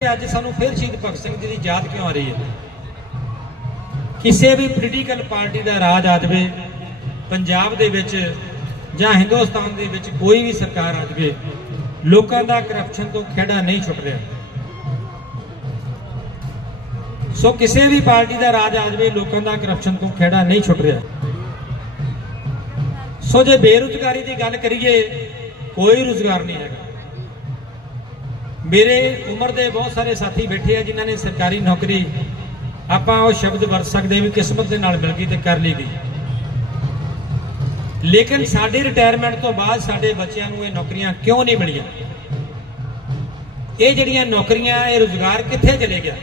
ਅੱਜ ਸਾਨੂੰ ਫਿਰ ਸ਼ਹੀਦ ਭਗਤ ਸਿੰਘ ਜੀ ਦੀ ਯਾਦ ਕਿਉਂ ਆ ਰਹੀ ਹੈ? ਕਿਸੇ ਵੀ ਪੋਲੀਟੀਕਲ ਪਾਰਟੀ ਦਾ ਰਾਜ ਆ ਜਾਵੇ, ਪੰਜਾਬ ਦੇ ਵਿੱਚ ਜਾਂ ਹਿੰਦੁਸਤਾਨ ਦੇ ਵਿੱਚ ਕੋਈ ਵੀ ਸਰਕਾਰ ਆ ਜਾਵੇ, ਲੋਕਾਂ ਦਾ ਕਰਪਸ਼ਨ ਤੋਂ ਖੇੜਾ ਨਹੀਂ ਛੁੱਟ ਰਿਹਾ। ਸੋ ਕਿਸੇ ਵੀ ਪਾਰਟੀ ਦਾ ਰਾਜ ਆ ਜਾਵੇ, ਲੋਕਾਂ ਦਾ ਕਰਪਸ਼ਨ ਤੋਂ ਖੇੜਾ ਨਹੀਂ ਛੁੱਟ ਰਿਹਾ। ਸੋ ਜੇ ਬੇਰੁਜ਼ਗਾਰੀ ਦੀ ਗੱਲ ਕਰੀਏ, ਕੋਈ ਰੁਜ਼ਗਾਰ ਨਹੀਂ ਹੈਗਾ। ਮੇਰੇ ਉਮਰ ਦੇ ਬਹੁਤ ਸਾਰੇ ਸਾਥੀ ਬੈਠੇ ਆ ਜਿਨ੍ਹਾਂ ਨੇ ਸਰਕਾਰੀ ਨੌਕਰੀ, ਆਪਾਂ ਉਹ ਸ਼ਬਦ ਵਰਤ ਸਕਦੇ ਵੀ ਕਿਸਮਤ ਦੇ ਨਾਲ ਮਿਲ ਗਈ ਤੇ ਕਰ ਲਈ ਗਈ। ਲੇਕਿਨ ਸਾਡੇ ਰਿਟਾਇਰਮੈਂਟ ਤੋਂ ਬਾਅਦ ਸਾਡੇ ਬੱਚਿਆਂ ਨੂੰ ਇਹ ਨੌਕਰੀਆਂ ਕਿਉਂ ਨਹੀਂ ਮਿਲੀਆਂ? ਇਹ ਜਿਹੜੀਆਂ ਨੌਕਰੀਆਂ, ਇਹ ਰੁਜ਼ਗਾਰ ਕਿੱਥੇ ਚਲੇ ਗਿਆ?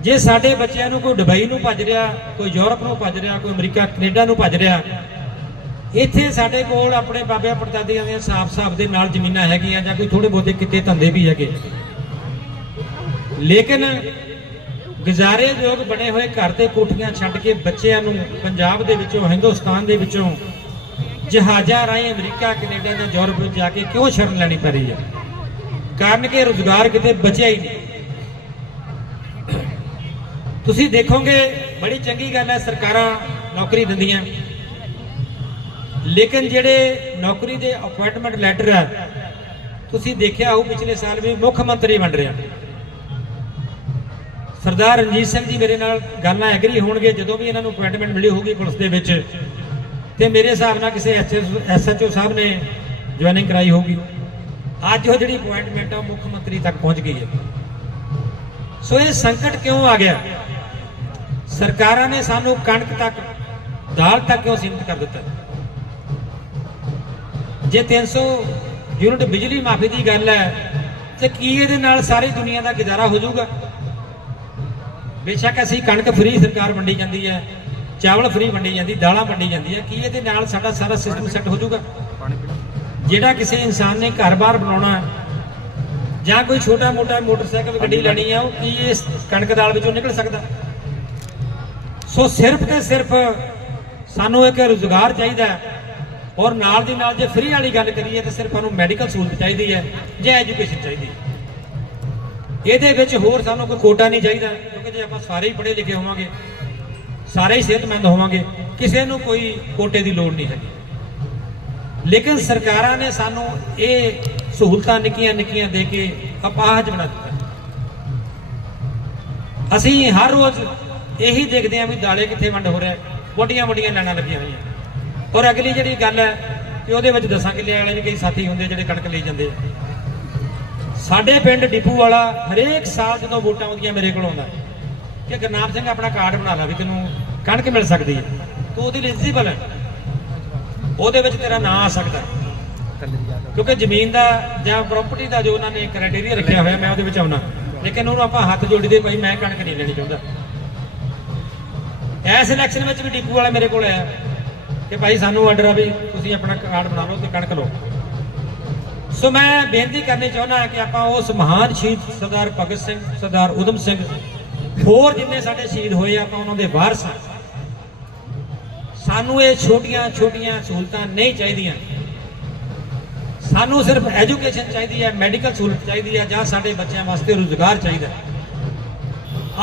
ਜੇ ਸਾਡੇ ਬੱਚਿਆਂ ਨੂੰ ਕੋਈ ਦੁਬਈ ਨੂੰ ਭੱਜ ਰਿਹਾ, ਕੋਈ ਯੂਰਪ ਨੂੰ ਭੱਜ ਰਿਹਾ, ਕੋਈ ਅਮਰੀਕਾ, ਕੈਨੇਡਾ ਨੂੰ ਭੱਜ ਰਿਹਾ ਇੱਥੇ ਸਾਡੇ ਕੋਲ ਆਪਣੇ ਬਾਬਿਆਂ ਪੜਦਾਦਿਆਂ ਦੀਆਂ ਸਾਫ਼-ਸਾਫ਼ ਦੇ ਨਾਲ ਜ਼ਮੀਨਾਂ ਹੈਗੀਆਂ ਜਾਂ ਕੋਈ ਥੋੜੇ ਬਹੁਤੇ ਕਿਤੇ ਧੰਦੇ ਵੀ ਹੈਗੇ। ਲੇਕਿਨ ਗੁਜ਼ਾਰੇਯੋਗ ਬਣੇ ਹੋਏ ਘਰ ਤੇ ਕੋਠੀਆਂ ਛੱਡ ਕੇ ਬੱਚਿਆਂ ਨੂੰ ਪੰਜਾਬ ਦੇ ਵਿੱਚੋਂ, ਹਿੰਦੁਸਤਾਨ ਦੇ ਵਿੱਚੋਂ ਜਹਾਜ਼ਾਂ ਰਾਹੀਂ ਅਮਰੀਕਾ, ਕੈਨੇਡਾ ਜਾਂ ਯੂਰਪ ਵਿੱਚ ਜਾ ਕੇ ਕਿਉਂ ਸ਼ਰਨ ਲੈਣੀ ਪੈ ਰਹੀ ਹੈ? ਕਾਰਨ ਕਿ ਰੋਜ਼ਗਾਰ ਕਿਤੇ ਬਚਿਆ ਹੀ ਨਹੀਂ। ਤੁਸੀਂ ਦੇਖੋਗੇ, ਬੜੀ ਚੰਗੀ ਗੱਲ ਹੈ, ਸਰਕਾਰਾਂ ਨੌਕਰੀ ਦਿੰਦੀਆਂ। ਲੇਕਿਨ ਜਿਹੜੇ ਨੌਕਰੀ ਦੇ ਅਪਾਇੰਟਮੈਂਟ ਲੈਟਰ ਹੈ ਤੁਸੀਂ ਦੇਖਿਆ ਹੋਊ ਪਿਛਲੇ ਸਾਲ ਵੀ ਮੁੱਖ ਮੰਤਰੀ ਬਣ ਰਿਹਾ। ਸਰਦਾਰ ਰਣਜੀਤ ਸਿੰਘ ਜੀ ਮੇਰੇ ਨਾਲ ਗੱਲਾਂ ਐਗਰੀ ਹੋਣਗੇ, ਜਦੋਂ ਵੀ ਇਹਨਾਂ ਨੂੰ ਅਪਾਇੰਟਮੈਂਟ ਮਿਲੀ ਹੋਊਗੀ ਪੁਲਿਸ ਦੇ ਵਿੱਚ। ਤੇ ਮੇਰੇ ਹਿਸਾਬ ਨਾਲ ਕਿਸੇ ਐਸਐਚਓ ਸਾਹਿਬ ਨੇ ਜੁਆਇਨਿੰਗ ਕਰਾਈ ਹੋਊਗੀ। ਅੱਜ ਉਹ ਜਿਹੜੀ ਅਪਾਇੰਟਮੈਂਟ ਆ, ਉਹ ਮੁੱਖ ਮੰਤਰੀ ਤੱਕ ਪਹੁੰਚ ਗਈ ਹੈ। ਸੋ ਇਹ ਸੰਕਟ ਕਿਉਂ ਆ ਗਿਆ? ਸਰਕਾਰਾਂ ਨੇ ਸਾਨੂੰ ਕਣਕ ਤੱਕ, ਦਾਲ ਤੱਕ ਕਿਉਂ ਸੀਮਿਤ ਕਰ ਦਿੱਤਾ? ਜੇ 300 ਯੂਨਿਟ ਬਿਜਲੀ ਮਾਫੀ ਦੀ ਗੱਲ ਹੈ ਤੇ ਕੀ ਇਹਦੇ ਨਾਲ ਸਾਰੀ ਦੁਨੀਆ ਦਾ ਗੁਜ਼ਾਰਾ ਹੋ ਜਾਊਗਾ? ਬੇਸ਼ੱਕ ਅਸੀਂ ਕਣਕ ਫ੍ਰੀ ਸਰਕਾਰ ਵੰਡੀ ਜਾਂਦੀ ਹੈ ਚਾਵਲ ਫ੍ਰੀ ਵੰਡੀ ਜਾਂਦੀ ਦਾਲਾਂ ਵੰਡੀ ਜਾਂਦੀ ਹੈ ਕੀ ਇਹਦੇ ਨਾਲ ਸਾਡਾ ਸਾਰਾ ਸਿਸਟਮ ਸੈੱਟ ਹੋ ਜਾਊਗਾ? ਜਿਹੜਾ ਕਿਸੇ ਇਨਸਾਨ ਨੇ ਘਰ-ਬਾਰ ਬਣਾਉਣਾ ਜਾਂ ਕੋਈ ਛੋਟਾ-ਮੋਟਾ ਮੋਟਰਸਾਈਕਲ ਗੱਡੀ ਲੈਣੀ ਆ ਉਹ ਕੀ ਇਸ ਕਣਕ ਦਾਲ ਵਿੱਚੋਂ ਨਿਕਲ ਸਕਦਾ? ਸੋ ਸਿਰਫ ਤੇ ਸਿਰਫ ਸਾਨੂੰ ਇੱਕ ਰੁਜ਼ਗਾਰ ਚਾਹੀਦਾ ਹੈ ਔਰ ਨਾਲ ਦੀ ਨਾਲ ਜੇ ਫ੍ਰੀ ਵਾਲੀ ਗੱਲ ਕਰੀਏ ਤਾਂ ਸਿਰਫ ਸਾਨੂੰ ਮੈਡੀਕਲ ਸਹੂਲਤ ਚਾਹੀਦੀ ਹੈ, ਜਾਂ ਐਜੂਕੇਸ਼ਨ ਚਾਹੀਦੀ ਹੈ। ਇਹਦੇ ਵਿੱਚ ਹੋਰ ਸਾਨੂੰ ਕੋਈ ਕੋਟਾ ਨਹੀਂ ਚਾਹੀਦਾ, ਕਿਉਂਕਿ ਜੇ ਆਪਾਂ ਸਾਰੇ ਹੀ ਪੜ੍ਹੇ ਲਿਖੇ ਹੋਵਾਂਗੇ, ਸਾਰੇ ਹੀ ਸਿਹਤਮੰਦ ਹੋਵਾਂਗੇ, ਕਿਸੇ ਨੂੰ ਕੋਈ ਕੋਟੇ ਦੀ ਲੋੜ ਨਹੀਂ ਹੈਗੀ। ਲੇਕਿਨ ਸਰਕਾਰਾਂ ਨੇ ਸਾਨੂੰ ਇਹ ਸਹੂਲਤਾਂ ਨਿੱਕੀਆਂ ਨਿੱਕੀਆਂ ਦੇ ਕੇ ਅਪਾਹਜ ਬਣਾ ਦਿੱਤਾ। ਅਸੀਂ ਹਰ ਰੋਜ਼ ਇਹੀ ਦੇਖਦੇ ਹਾਂ ਵੀ ਦਾਲੇ ਕਿੱਥੇ ਵੰਡ ਹੋ ਰਿਹਾ ਵੱਡੀਆਂ ਵੱਡੀਆਂ ਲਾਈਨਾਂ ਲੱਗੀਆਂ ਹੋਈਆਂ। ਔਰ ਅਗਲੀ ਜਿਹੜੀ ਗੱਲ ਹੈ ਕਿ ਉਹਦੇ ਵਿੱਚ ਦਸਾਂ ਕਿੱਲੇ ਵਾਲੇ ਵੀ ਕਈ ਸਾਥੀ ਹੁੰਦੇ ਜਿਹੜੇ ਕਣਕ ਲਈ ਜਾਂਦੇ ਸਾਡੇ ਪਿੰਡ ਡਿਪੂ ਵਾਲਾ ਹਰੇਕ ਸਾਲ ਜਦੋਂ ਵੋਟਾਂ ਆਉਂਦੀਆਂ ਮੇਰੇ ਕੋਲ ਆਉਂਦਾ। ਕਿ ਗੁਰਨਾਮ ਸਿੰਘ ਆਪਣਾ ਕਾਰਡ ਬਣਾ ਲਾ ਵੀ ਤੈਨੂੰ ਕਣਕ ਮਿਲ ਸਕਦੀ ਹੈ। ਤੂੰ ਉਹਦੀ ਐਲੀਜੀਬਲ ਹੈ। ਉਹਦੇ ਵਿੱਚ ਤੇਰਾ ਨਾਂ ਆ ਸਕਦਾ। ਕਿਉਂਕਿ ਜ਼ਮੀਨ ਦਾ ਜਾਂ ਪ੍ਰਾਪਰਟੀ ਦਾ ਜੋ ਉਹਨਾਂ ਨੇ ਕ੍ਰਾਈਟੇਰੀਆ ਰੱਖਿਆ ਹੋਇਆ, ਮੈਂ ਉਹਦੇ ਵਿੱਚ ਆਉਣਾ। ਲੇਕਿਨ ਉਹਨੂੰ ਆਪਾਂ ਹੱਥ ਜੋੜੀ ਦੇ ਭਾਈ ਮੈਂ ਕਣਕ ਨਹੀਂ ਲੈਣੀ ਚਾਹੁੰਦਾ। ਐਸ ਇਲੈਕਸ਼ਨ ਵਿੱਚ ਵੀ ਡਿਪੂ ਵਾਲਾ ਮੇਰੇ ਕੋਲ ਆਇਆ। ਕਿ ਭਾਈ ਸਾਨੂੰ ਆਰਡਰ ਆ ਵੀ ਤੁਸੀਂ ਆਪਣਾ ਕਾਰਡ ਬਣਾ ਲਓ ਤੇ ਕਣਕ ਲਓ। ਸੋ ਮੈਂ ਬੇਨਤੀ ਕਰਨੀ ਚਾਹੁੰਦਾ ਕਿ ਆਪਾਂ ਉਸ ਮਹਾਨ ਸ਼ਹੀਦ ਸਰਦਾਰ ਭਗਤ ਸਿੰਘ, ਸਰਦਾਰ ਉਦਮ ਸਿੰਘ, ਹੋਰ ਜਿੰਨੇ ਸਾਡੇ ਸ਼ਹੀਦ ਹੋਏ ਆਪਾਂ ਉਹਨਾਂ ਦੇ ਵਾਰਸ ਹਾਂ। ਸਾਨੂੰ ਇਹ ਛੋਟੀਆਂ ਛੋਟੀਆਂ ਸਹੂਲਤਾਂ ਨਹੀਂ ਚਾਹੀਦੀਆਂ। ਸਾਨੂੰ ਸਿਰਫ ਐਜੂਕੇਸ਼ਨ ਚਾਹੀਦੀ ਹੈ ਮੈਡੀਕਲ ਸਹੂਲਤ ਚਾਹੀਦੀ ਹੈ, ਜਾਂ ਸਾਡੇ ਬੱਚਿਆਂ ਵਾਸਤੇ ਰੋਜ਼ਗਾਰ ਚਾਹੀਦਾ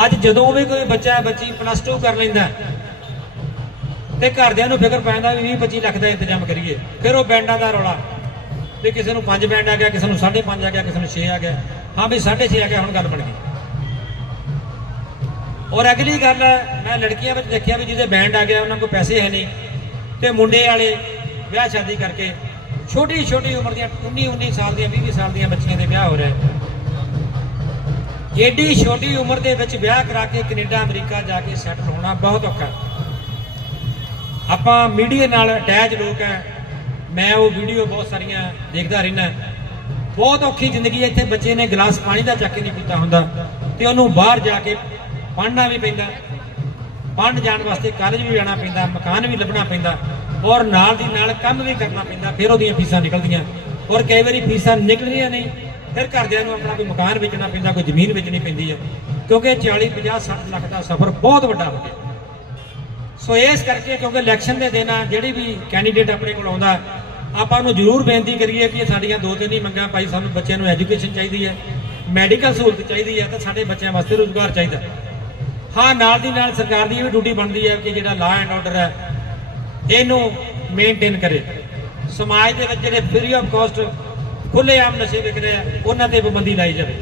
ਅੱਜ ਜਦੋਂ ਵੀ ਕੋਈ ਬੱਚਾ ਬੱਚੀ ਪਲੱਸ 2 ਕਰ ਲੈਂਦਾ ਤੇ ਘਰਦਿਆਂ ਨੂੰ ਫਿਕਰ ਪੈਂਦਾ ਵੀ 20 25 ਲੱਖ ਦਾ ਇੰਤਜ਼ਾਮ ਕਰੀਏ। ਫਿਰ ਉਹ ਬੈਂਡਾਂ ਦਾ ਰੌਲਾ। ਵੀ ਕਿਸੇ ਨੂੰ 5 ਬੈਂਡ ਆ ਗਿਆ ਕਿਸੇ ਨੂੰ 5.5 ਆ ਗਿਆ ਕਿਸੇ ਨੂੰ 6 ਆ ਗਿਆ। ਹਾਂ ਵੀ 6.5 ਆ ਗਿਆ ਹੁਣ ਗੱਲ ਬਣ ਗਈ। ਔਰ ਅਗਲੀ ਗੱਲ ਹੈ, ਮੈਂ ਲੜਕੀਆਂ ਵਿੱਚ ਦੇਖਿਆ ਵੀ ਜਿਹਦੇ ਬੈਂਡ ਆ ਗਿਆ ਉਹਨਾਂ ਕੋਲ ਪੈਸੇ ਹੈ ਨਹੀਂ। ਤੇ ਮੁੰਡੇ ਵਾਲੇ ਵਿਆਹ ਸ਼ਾਦੀ ਕਰਕੇ ਛੋਟੀ ਛੋਟੀ ਉਮਰ ਦੀਆਂ 19 19 ਸਾਲ ਦੀਆਂ 20 20 ਸਾਲ ਦੀਆਂ ਬੱਚੀਆਂ ਦੇ ਵਿਆਹ ਹੋ ਰਹੇ ਏਡੀ ਛੋਟੀ ਉਮਰ ਦੇ ਵਿੱਚ ਵਿਆਹ ਕਰਾ ਕੇ ਕੈਨੇਡਾ ਅਮਰੀਕਾ ਜਾ ਕੇ ਸੈਟਲ ਹੋਣਾ ਬਹੁਤ ਔਖਾ ਆਪਾਂ ਮੀਡੀਆ ਨਾਲ ਅਟੈਚ ਲੋਕ ਹੈ ਮੈਂ ਉਹ ਵੀਡੀਓ ਬਹੁਤ ਸਾਰੀਆਂ ਦੇਖਦਾ ਰਹਿਣਾ ਬਹੁਤ ਔਖੀ ਜ਼ਿੰਦਗੀ ਹੈ ਇੱਥੇ ਬੱਚੇ ਨੇ ਗਲਾਸ ਪਾਣੀ ਦਾ ਚੱਕ ਕੇ ਨਹੀਂ ਪੀਤਾ ਹੁੰਦਾ ਤੇ ਉਹਨੂੰ ਬਾਹਰ ਜਾ ਕੇ ਪੜ੍ਹਨਾ ਵੀ ਪੈਂਦਾ। ਪੜ੍ਹਨ ਜਾਣ ਵਾਸਤੇ ਕਾਲਜ ਵੀ ਜਾਣਾ ਪੈਂਦਾ, ਮਕਾਨ ਵੀ ਲੱਭਣਾ ਪੈਂਦਾ ਔਰ ਨਾਲ ਦੀ ਨਾਲ ਕੰਮ ਵੀ ਕਰਨਾ ਪੈਂਦਾ, ਫਿਰ ਉਹਦੀਆਂ ਫੀਸਾਂ ਨਿਕਲਦੀਆਂ। ਔਰ ਕਈ ਵਾਰੀ ਫੀਸਾਂ ਨਿਕਲਦੀਆਂ ਨਹੀਂ, ਫਿਰ ਘਰਦਿਆਂ ਨੂੰ ਆਪਣਾ ਕੋਈ ਮਕਾਨ ਵੇਚਣਾ ਪੈਂਦਾ, ਕੋਈ ਜ਼ਮੀਨ ਵੇਚਣੀ ਪੈਂਦੀ ਹੈ ਕਿਉਂਕਿ 40 50 60 ਲੱਖ ਦਾ ਸਫ਼ਰ ਬਹੁਤ ਵੱਡਾ ਹੋ ਗਿਆ। ਸੋ ਇਸ ਕਰਕੇ ਕਿਉਂਕਿ ਇਲੈਕਸ਼ਨ ਦੇ ਦਿਨ ਆ, ਜਿਹੜੀ ਵੀ ਕੈਂਡੀਡੇਟ ਆਪਣੇ ਕੋਲ ਆਉਂਦਾ, ਆਪਾਂ ਨੂੰ ਜ਼ਰੂਰ ਬੇਨਤੀ ਕਰੀਏ ਕਿ ਸਾਡੀਆਂ ਦੋ ਤਿੰਨ ਹੀ ਮੰਗਾਂ, ਭਾਈ ਸਾਨੂੰ ਬੱਚਿਆਂ ਨੂੰ ਐਜੂਕੇਸ਼ਨ ਚਾਹੀਦੀ ਹੈ ਮੈਡੀਕਲ ਸਹੂਲਤ ਚਾਹੀਦੀ ਹੈ, ਤਾਂ ਸਾਡੇ ਬੱਚਿਆਂ ਵਾਸਤੇ ਰੋਜ਼ਗਾਰ ਚਾਹੀਦਾ ਹਾਂ। ਨਾਲ ਦੀ ਨਾਲ ਸਰਕਾਰ ਦੀ ਇਹ ਵੀ ਡਿਊਟੀ ਬਣਦੀ ਹੈ ਕਿ ਜਿਹੜਾ ਲਾਅ ਐਂਡ ਆਰਡਰ ਹੈ, ਇਹਨੂੰ ਮੇਨਟੇਨ ਕਰੇ। ਸਮਾਜ ਦੇ ਵਿੱਚ ਜਿਹੜੇ ਫ੍ਰੀ ਆਫ ਕਾਸਟ ਖੁੱਲੇ ਆਮ ਨਸ਼ੇ ਵਿਕ ਰਹੇ ਆ, ਉਹਨਾਂ ਤੇ ਪਾਬੰਦੀ ਲਾਈ ਜਾਵੇ।